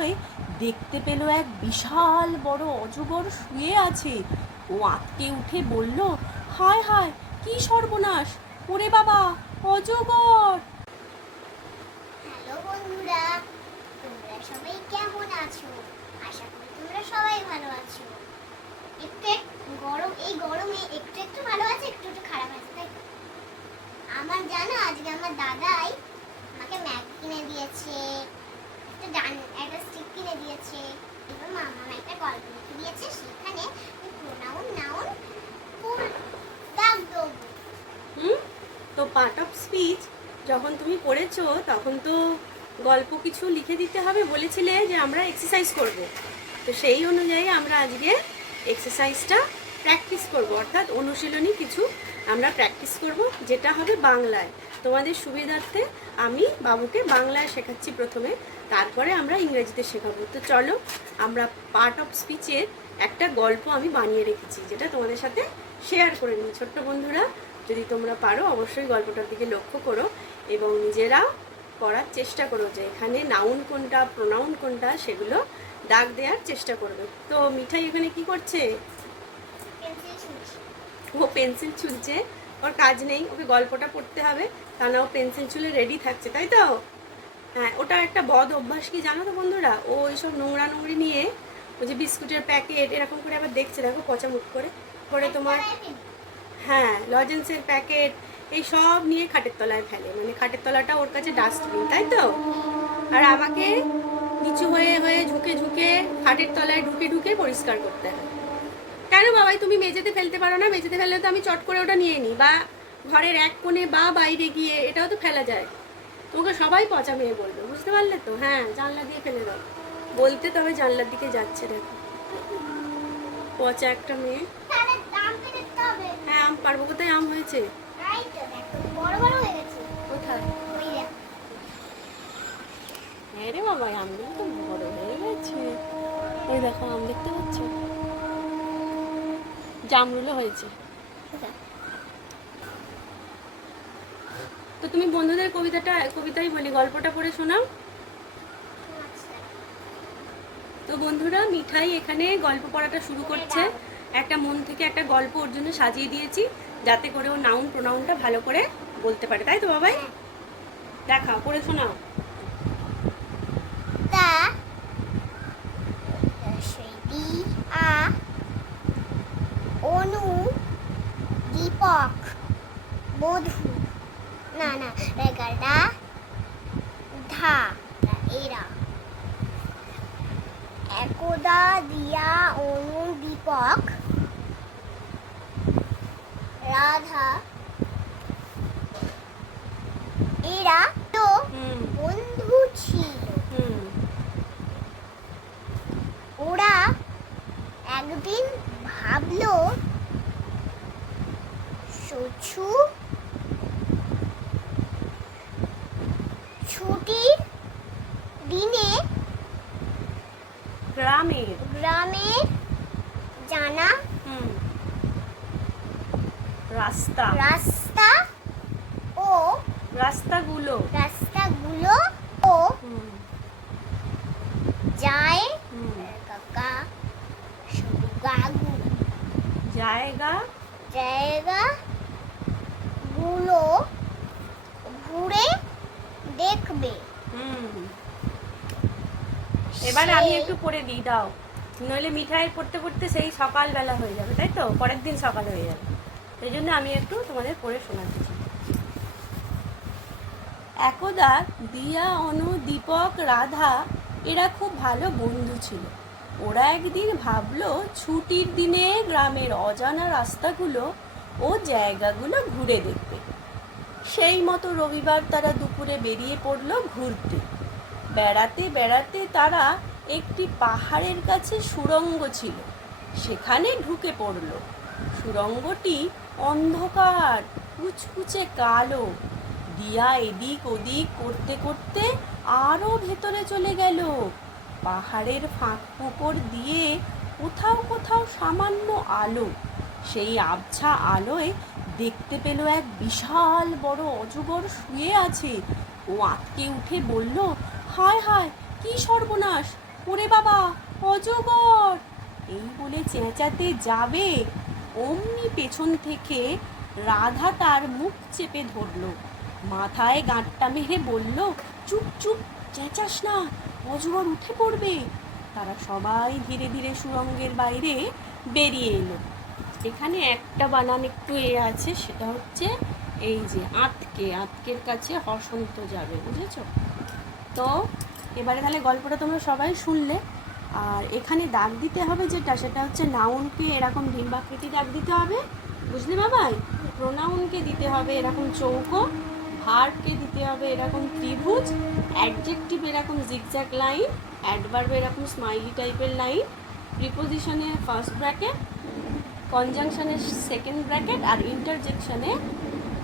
আলোয় দেখতে পেল এক বিশাল বড় অজগর শুয়ে আছে। ও আঁতকে উঠে বলল, হায় হায়, কি সর্বনাশ! ওরে বাবা, অজগর! হ্যালো বন্ধুরা, তোমরা সবাই কেমন আছো? আশা করি তোমরা সবাই ভালো আছো। একটু গরম, এই গরমে একটু একটু ভালো আছে, একটু একটু খারাপ আছে, তাই আমার জানো, আজকে আমার দাদাই আমাকে ম্যাগ কিনে দিয়েছে একটা ডান একটা স্টিক কিনে দিয়েছে এবার মামা একটা গল্প লিখে দিয়েছে সেখানে প্রোনাউন নাউন ফুল দাগ দেবো হুম তো পার্ট অফ স্পিচ যখন তুমি পড়েছো, তখন তো গল্প কিছু লিখে দিতে হবে, বলেছিলে যে আমরা এক্সারসাইজ করব। তো সেই অনুযায়ী আমরা আজকে এক্সারসাইজটা প্র্যাকটিস করব। অর্থাৎ অনুশীলনী কিছু আমরা প্র্যাকটিস করব, যেটা হবে বাংলায়। তোমাদের সুবিধার্থে আমি বাবুকে বাংলায় শেখাচ্ছি প্রথমে, তারপরে আমরা ইংরেজিতে শেখাবো। তো চলো, আমরা পার্ট অফ স্পিচের একটা গল্প আমি বানিয়ে রেখেছি, যেটা তোমাদের সাথে শেয়ার করে নিই। ছোট্ট বন্ধুরা, যদি তোমরা পারো, অবশ্যই গল্পটার দিকে লক্ষ্য করো। এবং নিজেরা করার চেষ্টা করো যে এখানে নাউন কোনটা প্রোনাউন কোনটা সেগুলো ডাক দেওয়ার চেষ্টা করবে। তো মিঠাই এখানে কি করছে? ও পেন্সিল ছুলছে ওর কাজ নেই ওকে গল্পটা পড়তে হবে। তা না ও পেন্সিল ছুলে রেডি থাকছে তাই তো? হ্যাঁ ওটা একটা বদ অভ্যাস কি জানো তো বন্ধুরা? ও এইসব নোংরা নোংরি নিয়ে ওই যে বিস্কুটের প্যাকেট এরকম করে আবার দেখছে দেখো পচা মুখ করে। করে তোমার হ্যাঁ লজেন্সের প্যাকেট এই সব নিয়ে খাটের তলায় ফেলে। মানে খাটের তলাটা ওর কাছে ডাস্টবিন তাই তো? আর আমাকে নিচু হয়ে হয়ে ঝুঁকে ঝুঁকে খাটের তলায় ঢুকে ঢুকে পরিষ্কার করতে হয়। কেন বাবাই তুমি মেঝেতে ফেলতে পারো না? মেঝেতে ফেললে তো আমি চট করে ওটা নিয়ে নিই। বা ঘরের এক কোণে বা বাইরে গিয়ে এটাও তো ফেলা যায়। তোমাকে সবাই পচা মেয়ে বলবে বুঝতে পারলে তো? হ্যাঁ জানলা দিয়ে ফেলে দাও। বলতে তবে জানলার দিকে যাচ্ছে দেখো। পচা একটা মেয়ে। হ্যাঁ আম পারব। কোথায় আম হয়েছে? বড় বড় হয়ে গেছে। কোথায়? ওই দেখো। হ্যাঁ রে বাবা আমগুলো তো বড় হয়ে গেছে। ওই দেখো আম দেখতে পাচ্ছ? জামরুলো হয়েছে। তো তুমি বন্ধুদের কবিতাটা কবিতাই বলি গল্পটা পড়ে শোনাও। তো বন্ধুরা মিঠাই এখানে গল্প পড়াটা শুরু করছে। একটা মন থেকে একটা গল্প ওর জন্য সাজিয়ে দিয়েছি। যাতে করে ও নাউন প্রোনাউনটা ভালো করে বলতে পারে। তাই তো বাবাই? দেখাও পড়ে শোনাও। তা আ অনু দীপক বধু। না না রেগাটা ধা এরা। একদা দিয়া অনু দীপক রাধা। এরা তো বন্ধু ছিল। ওরা একদিন ভাবলো সচু ছুটির দিনে গ্রামের গ্রামের জানা রাস্তা। রাস্তা ও রাস্তাগুলো। রাস্তাগুলো ও যায় কাকা গাগু জায়গা জায়গা। গুলো ঘুরে দেখবে। হুম। এবার আমি একটু পড়ে দিই দাও। নইলে মিঠাই পড়তে পড়তে সেই সকালবেলা হয়ে যাবে তাই তো? পরের দিন সকাল হয়ে যাবে। সেই জন্য আমি একটু তোমাদের পড়ে শোনাচ্ছি একদা দিয়া অনু দীপক রাধা, এরা খুব ভালো বন্ধু ছিল। ওরা একদিন ভাবলো, ছুটির দিনে গ্রামের অজানা রাস্তাগুলো ও জায়গাগুলো ঘুরে দেখবে। সেই মতো রবিবার তারা দুপুরে বেরিয়ে পড়ল ঘুরতে। বেড়াতে বেড়াতে তারা একটি পাহাড়ের কাছে সুড়ঙ্গ ছিল। সেখানে ঢুকে পড়ল। সুড়ঙ্গটি অন্ধকার, কুচকুচে কালো। দিয়া এদিক ওদিক করতে করতে আরও ভেতরে চলে গেল। পাহাড়ের ফাঁক ফোকর দিয়ে কোথাও কোথাও সামান্য আলো। সেই আবছা আলোয় দেখতে পেল এক বিশাল বড় অজগর শুয়ে আছে। ও আটকে উঠে বলল, হায় হায়, কি সর্বনাশ! ওরে বাবা, অজগর! এই বলে চেঁচাতে যাবে অমনি পেছন থেকে রাধা তার মুখ চেপে ধরল। মাথায় গাঁটটা মেরে বলল, চুপ চুপ, চেঁচাস না, অজগর উঠে পড়বে। তারা সবাই ধীরে ধীরে সুরঙ্গের বাইরে বেরিয়ে এলো। এখানে একটা বানান একটু এ আছে, সেটা হচ্ছে এই যে আতকে, আতকের কাছে হসন্ত যাবে, বুঝেছ? তো, এবারে তাহলে গল্পটা তোমরা সবাই শুনলে। আর এখানে দাগ দিতে হবে যেটা, সেটা হচ্ছে নাউনকে এরকম ডিম্বাকৃতি দাগ দিতে হবে, বুঝলে বাবাই? প্রোনাউনকে দিতে হবে এরকম চৌকো ভার্বকে দিতে হবে এরকম ত্রিভুজ, অ্যাডজেক্টিভ এরকম জিগজ্যাগ লাইন অ্যাডভার্ব এরকম স্মাইলি টাইপের লাইন প্রিপোজিশনে ফার্স্ট ব্র্যাকেট কনজাংশনে সেকেন্ড ব্র্যাকেট আর ইন্টারজেকশনে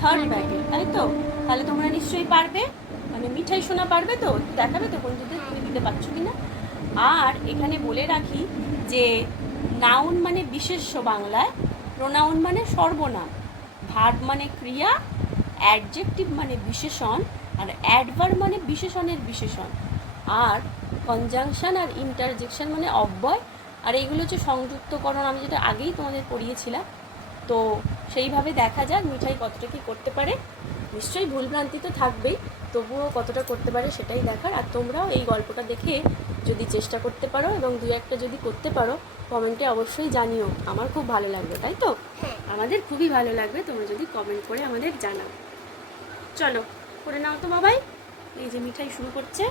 থার্ড ব্র্যাকেট তাই তো? তাহলে তোমরা নিশ্চয়ই পারবে মানে মিঠাই শোনা পারবে তো? দেখাবে তো বন্ধুদের তুমি দিতে পারছ কিনা? আর এখানে বলে রাখি যে নাউন মানে বিশেষ্য বাংলায়, প্রোনাউন মানে সর্বনাম। ভার্ব মানে ক্রিয়া, অ্যাডজেক্টিভ মানে বিশেষণ, আর অ্যাডভার্ব মানে বিশেষণের বিশেষণ। আর কনজাংশন আর ইন্টারজেকশন মানে অব্যয়। আর এইগুলো হচ্ছে সংযুক্তকরণ, আমি যেটা আগেই তোমাদের পড়িয়েছিলাম। তো সেইভাবে দেখা যাক মিঠাই কতটা কি করতে পারে। নিশ্চয়ই ভুলভ্রান্তি তো থাকবেই। তবুও কতটা করতে পারে সেটাই দেখার। আর তোমরাও এই গল্পটা দেখে যদি চেষ্টা করতে পারো এবং দু একটা যদি করতে পারো কমেন্টে অবশ্যই জানিও। আমার খুব ভালো লাগবে তাই তো? হ্যাঁ। আমাদের খুবই ভালো লাগবে তোমরা যদি কমেন্ট করে আমাদের জানাও। চলো করে নাও তো বাবাই। এই যে মিঠাই শুরু করছে।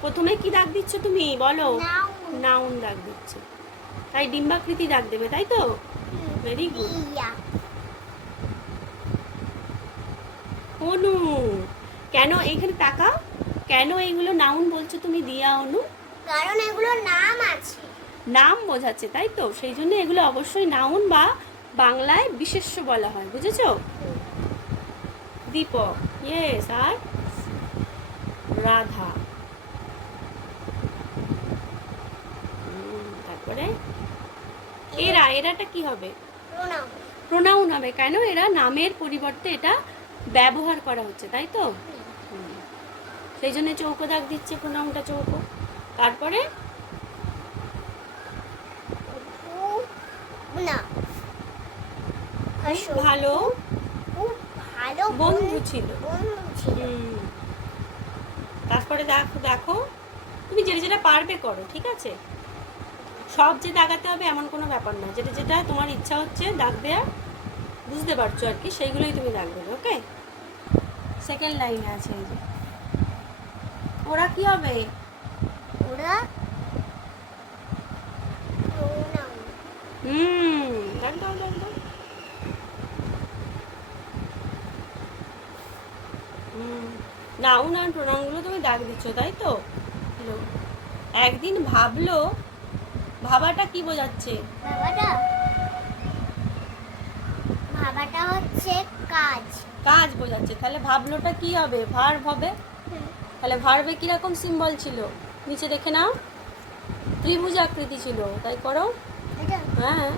প্রথমে কি দাগ দিচ্ছ তুমি? বলো। নাউন। দাগ দিচ্ছে। তাই ডিম্বাকৃতি দাগ দেবে তাই তো? Very good Anu. কেন এইখানে তাকাও? কেন এইগুলো নাউন বলছো তুমি দিয়া অনু? কারণ এগুলো নাম আছে। নাম বোঝাচ্ছে তাই তো? সেই জন্য এগুলো অবশ্যই নাউন বা বাংলায় বিশেষ্য বলা হয় বুঝেছ? দীপক ইয়েস আর রাধা। তারপরে? এরা এরাটা কি হবে? প্রোনাউন প্রোনাউন হবে। কেন? এরা নামের পরিবর্তে এটা ব্যবহার করা হচ্ছে তাই তো। সেই জন্য চৌকো দাগ দিচ্ছে প্রোনাউনটা চৌকো। তারপরে ভালো ভালো বন্ধু ছিল। তারপরে দেখো দেখো তুমি যেটা যেটা পারবে করো ঠিক আছে? সব যে দাগাতে হবে এমন কোনো ব্যাপার না। যেটা যেটা তোমার ইচ্ছা হচ্ছে দাগ দেওয়ার বুঝতে পারছ আর কি সেইগুলোই তুমি দাগ দেবে ওকে? সেকেন্ড লাইনে আছে এই যে। ওরা কি হবে? ওরা হুম দাও দাগ দাও নাউন আর প্রোনাউনগুলো তুমি দাগ দিচ্ছ তাই তো? একদিন ভাবলো ভাবাটা কি বোঝাচ্ছে? বাবাটা বাবাটা হচ্ছে কাজ। কাজ বোঝাচ্ছে তাহলে ভাবলোটা কি হবে? ভার্ব হবে? তাহলে ভার্বে কীরকম সিম্বল ছিল? নিচে দেখে নাও। ত্রিভুজ আকৃতি ছিল তাই করো। হ্যাঁ।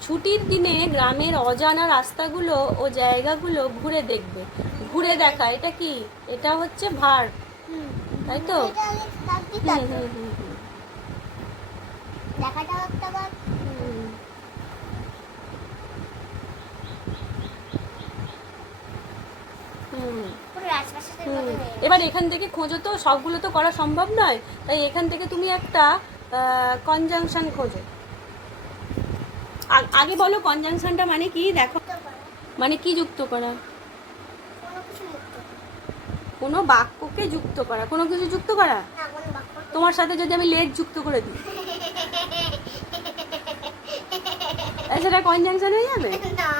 ছুটির দিনে গ্রামের অজানা রাস্তাগুলো ও জায়গাগুলো ঘুরে দেখবে। ঘুরে দেখা এটা কি? এটা হচ্ছে ভার তাই তো? হুম, হুম, হুম। দেখাটা একটা বার হুম। এবার এখান থেকে খোঁজো তো সবগুলো তো করা সম্ভব নয়। তাই এখান থেকে তুমি একটা কনজাংশন খোঁজো। আগে বলো কনজাংশনটা মানে কি? দেখো। মানে কি যুক্ত করা? কোনো বাক্যকে যুক্ত করা। কোনো কিছু যুক্ত করা। তোমার সাথে যদি আমি লেট যুক্ত করে দিই। তাহলে সেটা কনজাংশন হয়ে যাবে? না।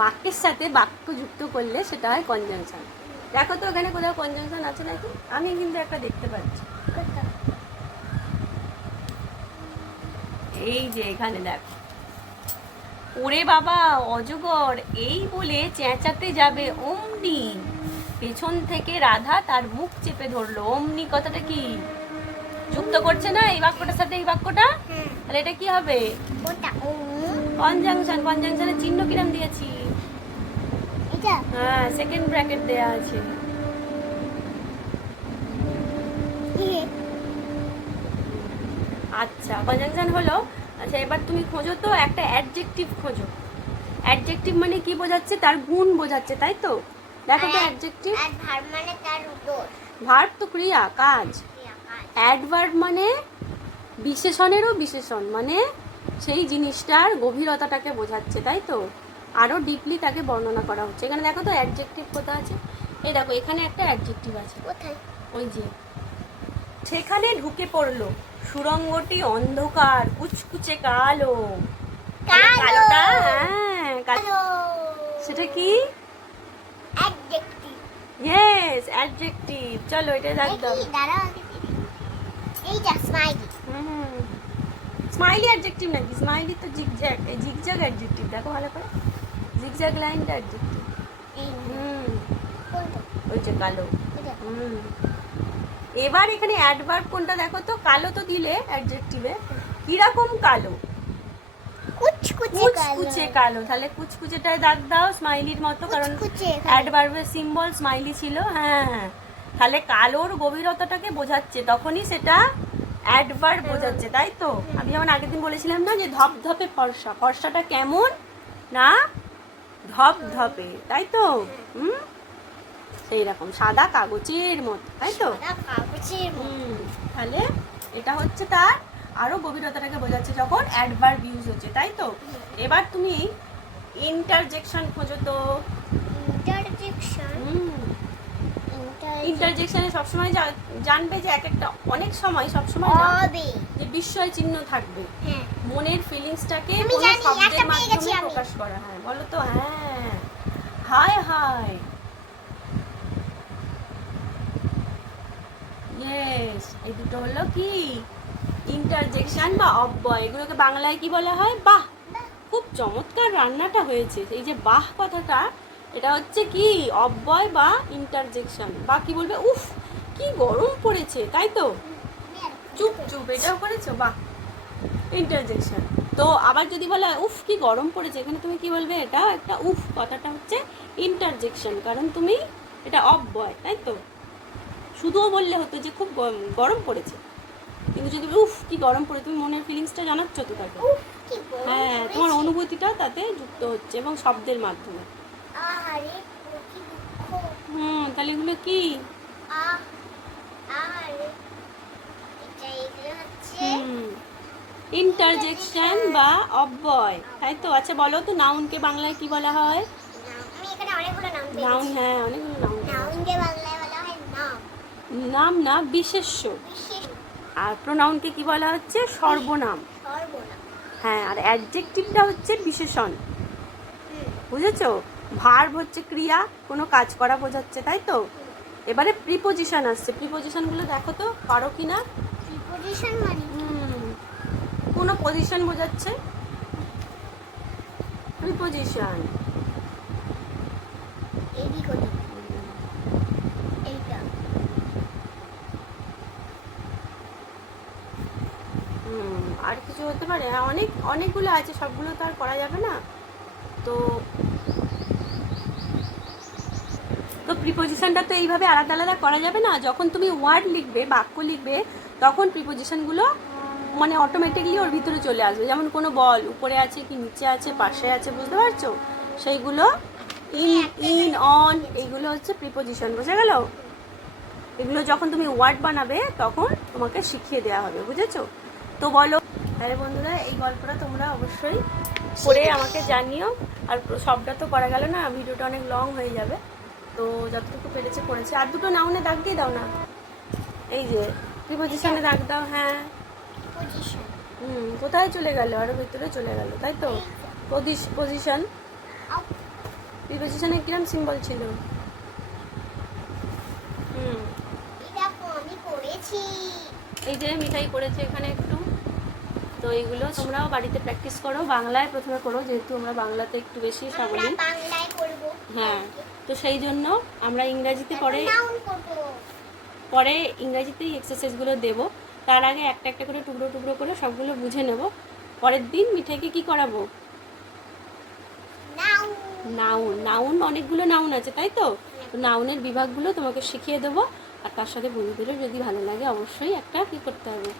বাক্যের সাথে বাক্য যুক্ত করলে সেটা হয় কনজাংশন দেখো তো ওখানে কোথাও কনজাংশন আছে নাকি? আমি কিন্তু একটা দেখতে পাচ্ছি। এই যে এখানে দেখো। ওরে বাবা অজগর এই বলে চেঁচাতে যাবে অমনি। পেছন থেকে রাধা তার মুখ চেপে ধরলো। অমনি কথাটা কি? যুক্ত করছে না এই বাক্যটার সাথে এই বাক্যটা? তাহলে এটা কি হবে? কনজাংশন কনজাংশনের চিহ্ন কিরম দিয়েছি? হ্যাঁ সেকেন্ড ব্র্যাকেট দেয়া আছে। আচ্ছা কনজাংশন হলো। আচ্ছা এবার তুমি খোঁজো তো একটা অ্যাডজেক্টিভ খোঁজো। অ্যাডজেক্টিভ মানে কি বোঝাচ্ছে? তার গুণ বোঝাচ্ছে তাই তো? দেখো তো অ্যাডজেক্টিভ আর ভার মানে তার উপর। ভার্ব তো ক্রিয়া কাজ। অ্যাডভার্ব মানে বিশেষণেরও বিশেষণ মানে সেই জিনিসটার গভীরতাটাকে বোঝাচ্ছে তাই তো? আরও ডিপলি তাকে বর্ণনা করা হচ্ছে। এখানে দেখো তো অ্যাডজেক্টিভ কোথা আছে? এই দেখো এখানে একটা অ্যাডজেক্টিভ আছে। কোথায়? ওই যে সেখানে ঢুকে পড়ল সুরঙ্গটি অন্ধকার কুচকুচে কালো। কালো। কালোটা? হ্যাঁ কালো। সেটা কি? অ্যাডজেক্টিভ ইয়েস অ্যাডজেক্টিভ চলো এটা একদম। এইটা স্মাইলি স্মাইলি অ্যাডজেক্টিভ নাকি? স্মাইলি তো জিগজ্যাগ জিগজ্যাগ অ্যাডজেক্টিভ দেখো ভালো করে। জিগজ্যাগ লাইনটা এই হুম। ওই যে কালো। হুম। এবার এখানে অ্যাডভার্ব কোনটা দেখো তো? কালো তো দিলে অ্যাডজেক্টিভে কীরকম কালো? কুচকুচে কালো। তাহলে কুচকুচেটায় দাগ দাও স্মাইলির মতো কারণ। অ্যাডভার্বের সিম্বল স্মাইলি ছিল। হ্যাঁ। হ্যাঁ তাহলে কালোর গভীরতাটাকে বোঝাচ্ছে। তখনই সেটা অ্যাডভার্ব বোঝাচ্ছে তাই তো? আমি যেমন আগের দিন বলেছিলাম না যে ধপধপে ফর্সা। ফর্সাটা কেমন? না? ধপধপে তাই তো? হুম? সেই রকম সাদা কাগজের মতো তাই তো? কাগজের তাহলে এটা হচ্ছে তার আরও গভীরতাটাকে বোঝাচ্ছে যখন অ্যাডভার্ব ইউজ হচ্ছে তাই তো? এবার তুমি ইন্টারজেকশন খোঁজো তো। ইন্টারজেকশন ইন্টার ইন্টারজেকশনে সবসময় জানবে যে এক একটা অনেক সময় সবসময় যে বিস্ময় চিহ্ন থাকবে। হ্যাঁ। মনের ফিলিংসটাকে কোনো শব্দের মাধ্যমে প্রকাশ করা। হ্যাঁ বলো তো হ্যাঁ। হাই হাই ইয়েস এই দুটো হলো কি? ইন্টারজেকশন বা অব্যয় এগুলোকে বাংলায় কি বলা হয়? বাহ। খুব চমৎকার রান্নাটা হয়েছে। এই যে বাহ কথাটা এটা হচ্ছে কি? অব্যয় বা ইন্টারজেকশন বা কি বলবে উফ কি গরম পড়েছে। তাই তো? চুপ চুপ এটাও করেছ? বাহ! ইন্টারজেকশন তো আবার যদি বলা উফ কি গরম পড়েছে। এখানে তুমি কি বলবে? এটা একটা উফ কথাটা হচ্ছে ইন্টারজেকশন কারণ তুমি এটা অব্যয় তাই তো? শুধুও বললে হতো যে খুব গরম- পড়েছে। কিন্তু যদি উফ কি গরম পড়ে তুমি মনের ফিলিংসটা জানাচ্ছ তো তাকে। হ্যাঁ তোমার অনুভূতিটা তাতে যুক্ত হচ্ছে এবং শব্দের মাধ্যমে। হুম তাহলে এগুলো কি? ইন্টারজেকশন বা অব্যয়। তাই তো? আচ্ছা বলো তো নাউনকে বাংলায় কি বলা হয়? নাউন হ্যাঁ অনেকগুলো নাউন নাউনকে বাংলায় বলা হয় নাম নাম না বিশেষ্য। বিশেষ আর প্রোনাউনকে কি বলা হচ্ছে? সর্বনাম। সর্বনাম। হ্যাঁ আর অ্যাডজেক্টিভটা হচ্ছে বিশেষণ। বুঝেছ? ভার্ব হচ্ছে ক্রিয়া কোনো কাজ করা বোঝাচ্ছে তাই তো? এবারে প্রিপোজিশন আসছে। প্রিপোজিশনগুলো দেখো তো পারো কি না প্রিপোজিশন মানে কোনো পজিশন বোঝাচ্ছে? প্রিপোজিশন এইটা। হুম, আর কিছু হতে পারে? হ্যাঁ অনেক অনেকগুলো আছে সবগুলো তো আর করা যাবে না। তো তো প্রিপোজিশনটা তো এইভাবে আলাদা আলাদা করা যাবে না। যখন তুমি ওয়ার্ড লিখবে, বাক্য লিখবে, তখন প্রিপোজিশনগুলো মানে অটোমেটিকলি ওর ভিতরে চলে আসবে। যেমন কোনো বল, উপরে আছে কি, নিচে আছে, পাশে আছে, বুঝতে পারছ? সেইগুলো ইন ইন অন এইগুলো হচ্ছে প্রিপোজিশন বুঝে গেল? এগুলো যখন তুমি ওয়ার্ড বানাবে, তখন তোমাকে শিখিয়ে দেওয়া হবে, বুঝেছ? তো বলো। আরে বন্ধুরা, এই গল্পটা তোমরা অবশ্যই পড়ে আমাকে জানিও। আর সবটা তো করা গেল না, ভিডিওটা অনেক লং হয়ে যাবে। তো যতটুকু পেরেছে করেছে। আর দুটো নাউনে দাগ দিয়ে দাও না। এই যে প্রিপোজিশনে দাগ দাও হ্যাঁ। হুম কোথায় চলে গেল? আরও ভিতরে চলে গেল তাই তো? পজিশন প্রিপোজিশনে কিরম সিম্বল ছিল? হুম। এই যে মিঠাই করেছে এখানে একটু। তো এইগুলো তোমরাও বাড়িতে প্র্যাকটিস করো। বাংলায় প্রথমে করো যেহেতু আমরা বাংলাতে একটু বেশি সাবলীল। হ্যাঁ। তো সেই জন্য আমরা ইংরাজিতে পরে পরে ইংরাজিতেই এক্সারসাইজগুলো দেবো। তার আগে একটা একটা করে টুকরো টুকরো করে সবগুলো বুঝে নেব। পরের দিন মিঠাইকে কি করাবো? নাউন নাউন অনেকগুলো নাউন আছে তাই তো? তো নাউনের বিভাগগুলো তোমাকে শিখিয়ে দেবো। আর তার সাথে বন্ধুদেরও যদি ভালো লাগে অবশ্যই একটা কি করতে হবে?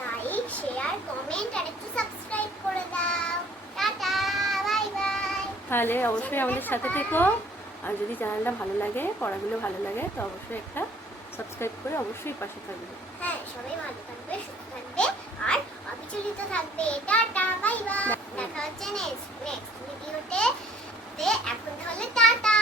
লাইক শেয়ার কমেন্ট আর একটু সাবস্ক্রাইব করে দাও। টাটা বাই বাই তাহলে অবশ্যই আমাদের সাথে থেকো। আর যদি চ্যানেলটা ভালো লাগে পড়াগুলো ভালো লাগে তো অবশ্যই একটা সাবস্ক্রাইব করে অবশ্যই পাশে থাকবে। হ্যাঁ সবাই ভালো থাকবে সুস্থ থাকবে আর অবিচলিত থাকবে। টাটা বাই বাই দেখা হচ্ছে নেক্সট নেক্সট ভিডিওতে এখন তাহলে টাটা।